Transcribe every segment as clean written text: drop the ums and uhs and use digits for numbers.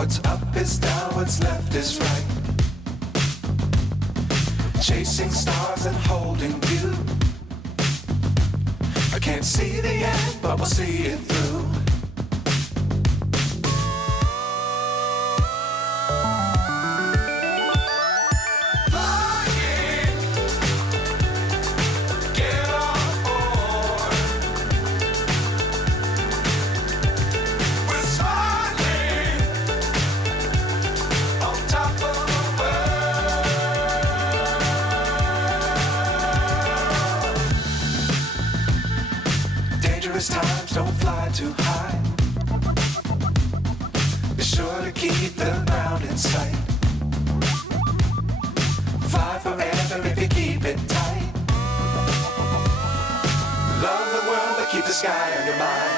What's up is down, what's left is right. Chasing stars and holding you. I can't see the end, but we'll see it through. Times don't fly too high. Be sure to keep the ground in sight. Fly forever if you keep it tight. Love the world but keep the sky on your mind.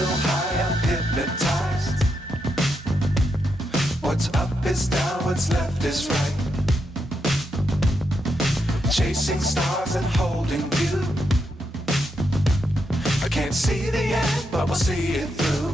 So high I'm hypnotized. What's up is down, what's left is right. Chasing stars and holding you. I can't see the end, but we'll see it through.